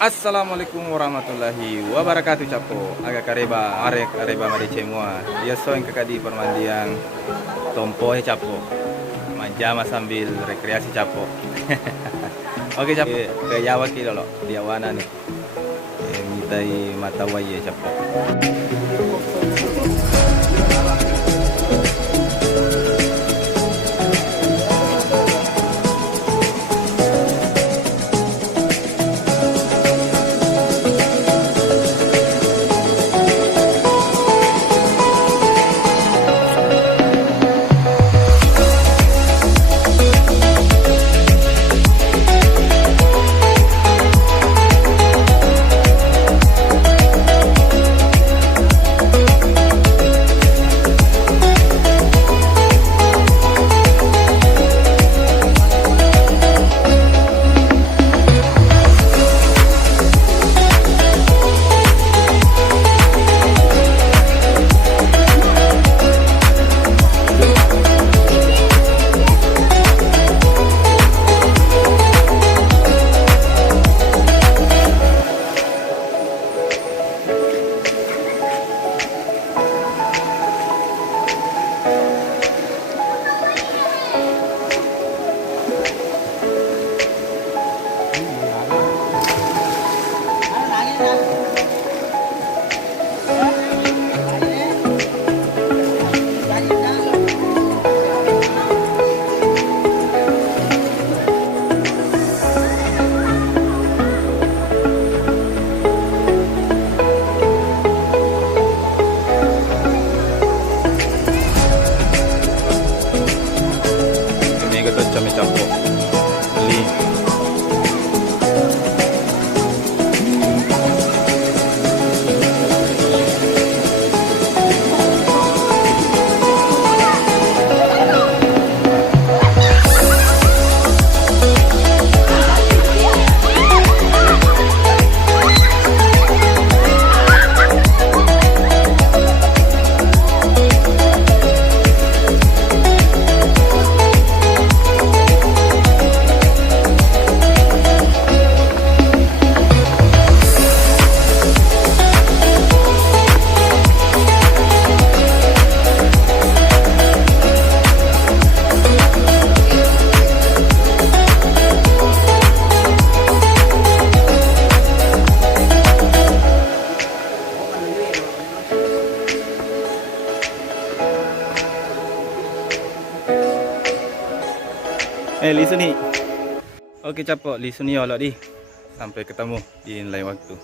Assalamualaikum warahmatullahi wabarakatuh capo. Agak kareba mari semua. Ya so yang kakak di permandian Tompo ya capo. Manjama sambil rekreasi capo. Oke capo. Ke Jawa kilo lo. Di Awana nih. Mitai mata waye capo. Kami campur beli lisu nih. Oke capo, lisu nih di. Sampai ketemu di lain waktu.